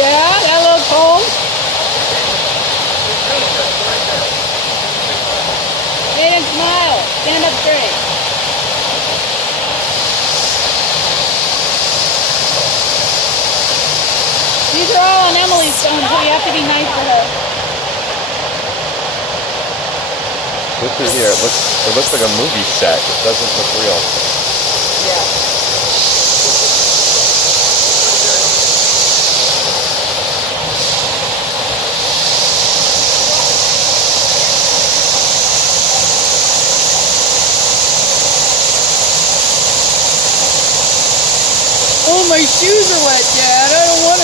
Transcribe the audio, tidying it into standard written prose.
Yeah, that looks cold. Aiden, smile. Stand up straight. These are all on Emily's phone, so you have to be nice to her. This is here. It looks like a movie set. It doesn't look real. Yeah. Oh, my shoes are wet, Dad. I don't want